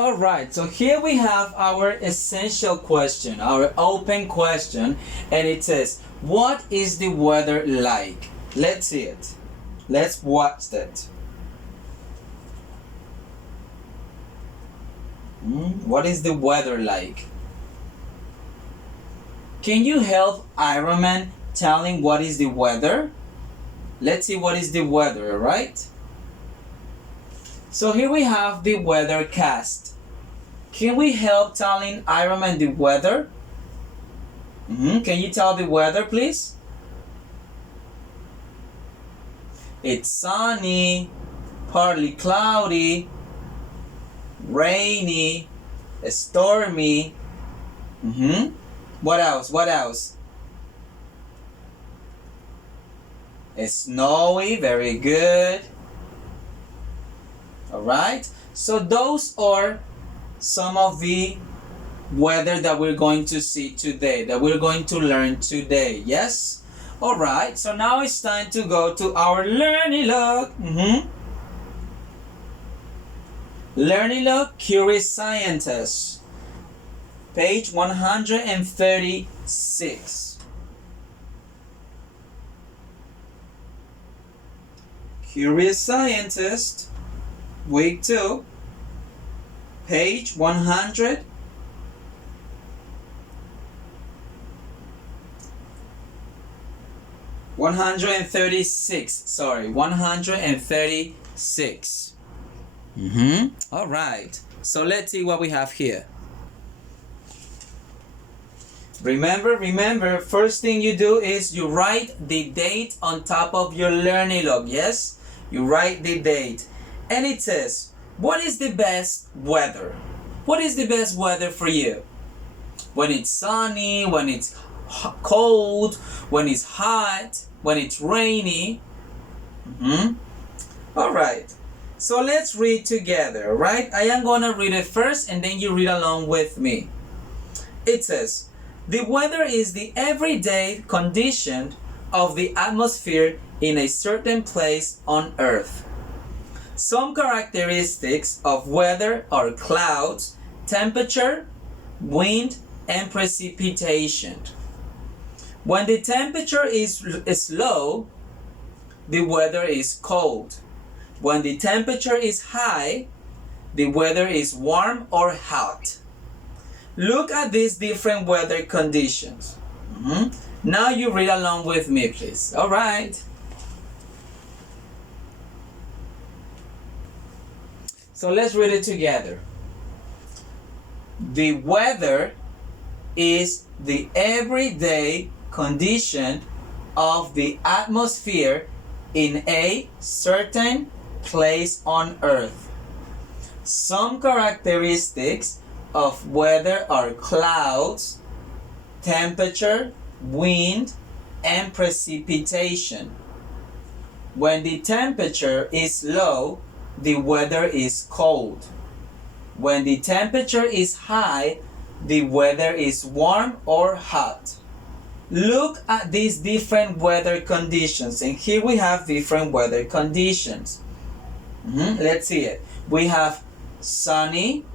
Alright, so here we have our essential question, our open question, and it says, what is the weather like? Let's see it. Let's watch that. What is the weather like? Can you help Iron Man telling what is the weather? Let's see what is the weather, right? So here we have the weathercast. Can we help telling Iron Man the weather? Can you tell the weather, please? It's sunny, partly cloudy, rainy, stormy. What else? What else? It's snowy, very good. Alright, so those are some of the weather that we're going to see today, that we're going to learn today. Yes? Alright, so now it's time to go to our learning log. Learning log, Curious Scientist, page 136. Curious Scientist, week 2, page 136. Sorry, 136. All right. So let's see what we have here. Remember, first thing you do is you write the date on top of your learning log. Yes? You write the date. And it says, what is the best weather? What is the best weather for you? When it's sunny, when it's cold, when it's hot, when it's rainy. All right. So let's read together, right? I am going to read it first and then you read along with me. It says, the weather is the everyday condition of the atmosphere in a certain place on Earth. Some characteristics of weather are clouds, temperature, wind, and precipitation. When the temperature is low, the weather is cold. When the temperature is high, the weather is warm or hot. Look at these different weather conditions. Now you read along with me, please. All right. So let's read it together. The weather is the everyday condition of the atmosphere in a certain place on Earth. Some characteristics of weather are clouds, temperature, wind, and precipitation. When the temperature is low, the weather is cold. When the temperature is high, the weather is warm or hot. Look at these different weather conditions, and here we have different weather conditions. Let's see it. We have sunny,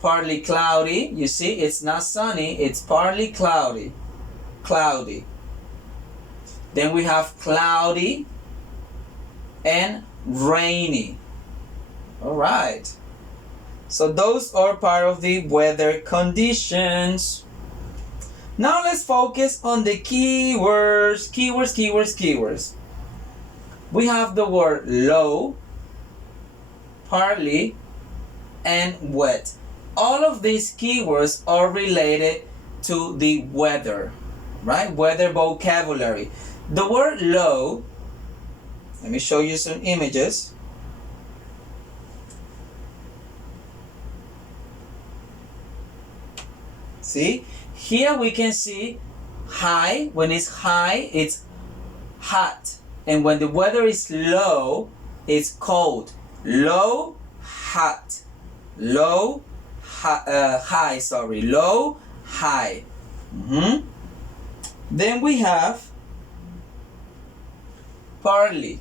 partly cloudy. You see, it's not sunny, it's partly cloudy. Then we have cloudy and rainy. All right. So those are part of the weather conditions. Now let's focus on the keywords. Keywords. We have the word low, partly, and wet. All of these keywords are related to the weather, right? Weather vocabulary. The word low, let me show you some images. See, here we can see high. When it's high, it's hot. And when the weather is low, it's cold. Low, hot. Low, high, sorry. Low, high. Then we have partly.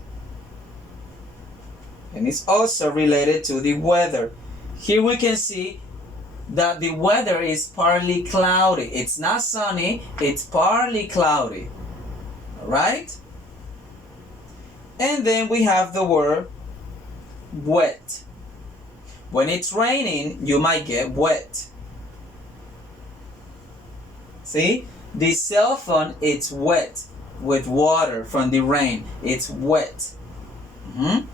and it's also related to the weather. Here we can see that the weather is partly cloudy. It's not sunny, it's partly cloudy. All right? And then we have the word wet. When it's raining, you might get wet. See? The cell phone, it's wet with water from the rain. It's wet.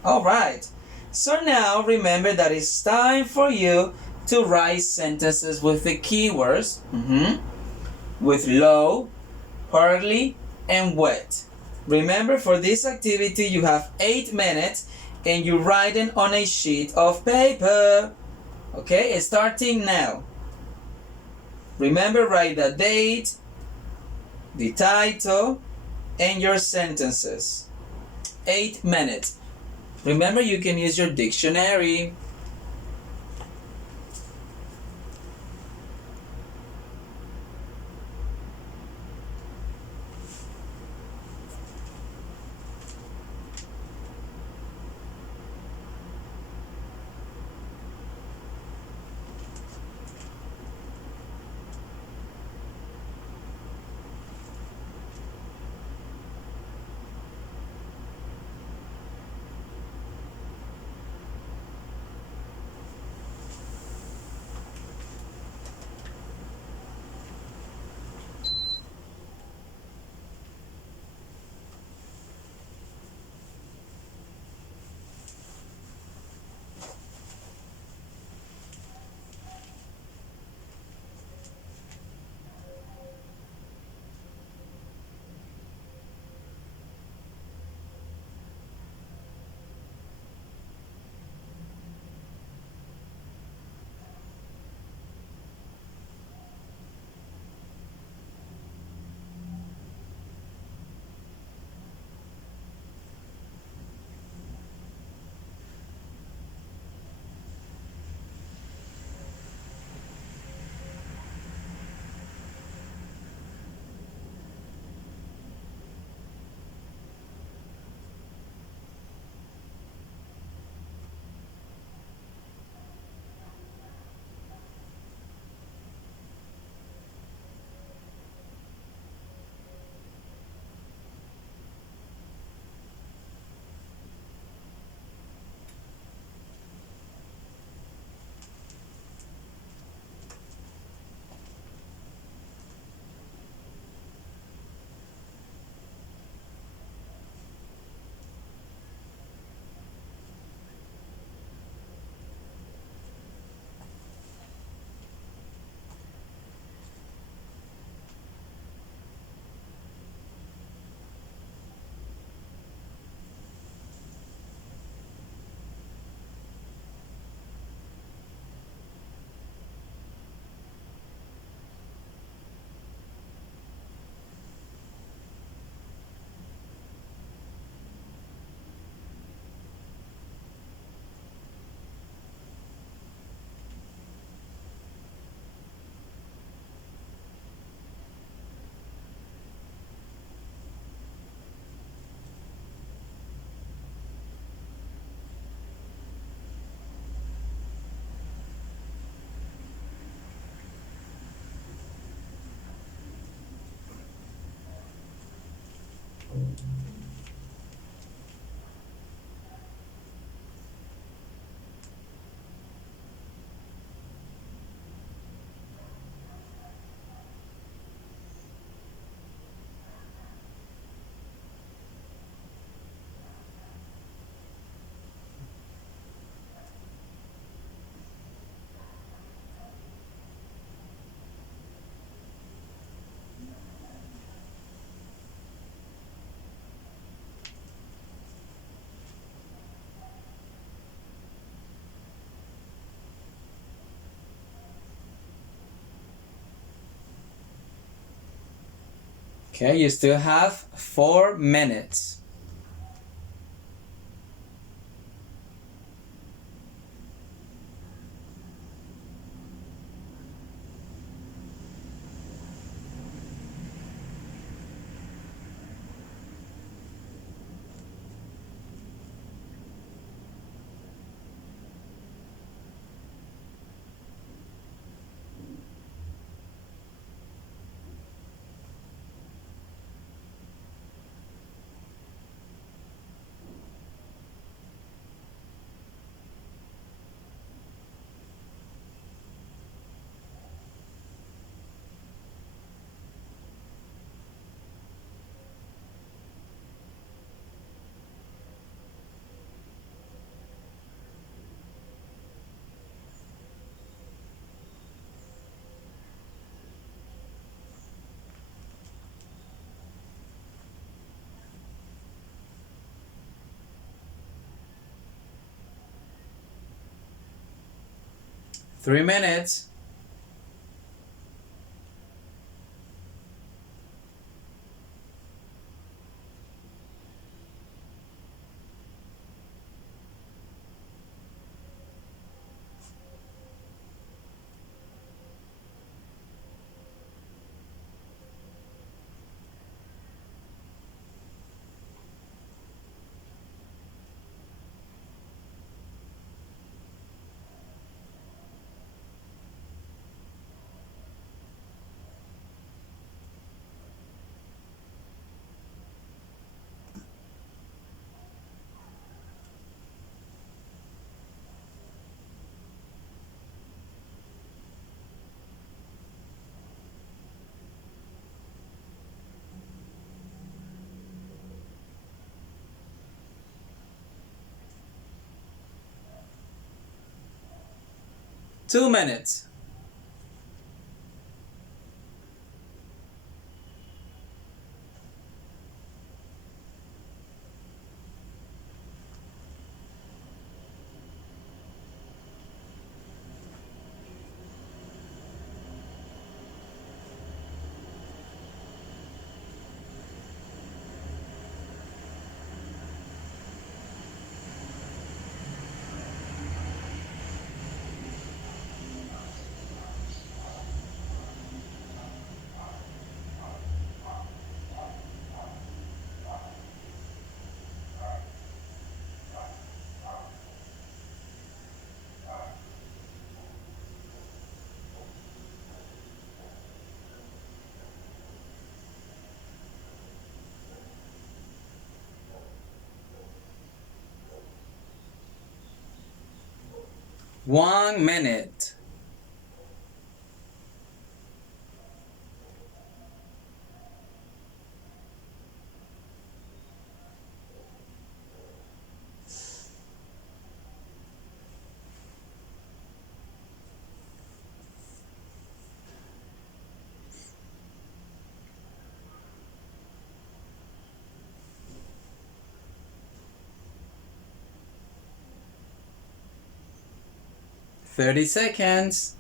All right. So now remember that it's time for you to write sentences with the keywords with low, partly, and wet. Remember, for this activity you have 8 minutes and you write it on a sheet of paper. Okay, starting now. Remember, write the date, the title, and your sentences. 8 minutes. Remember, you can use your dictionary. Okay, you still have 4 minutes. 3 minutes. Two minutes. One minute. Thirty seconds.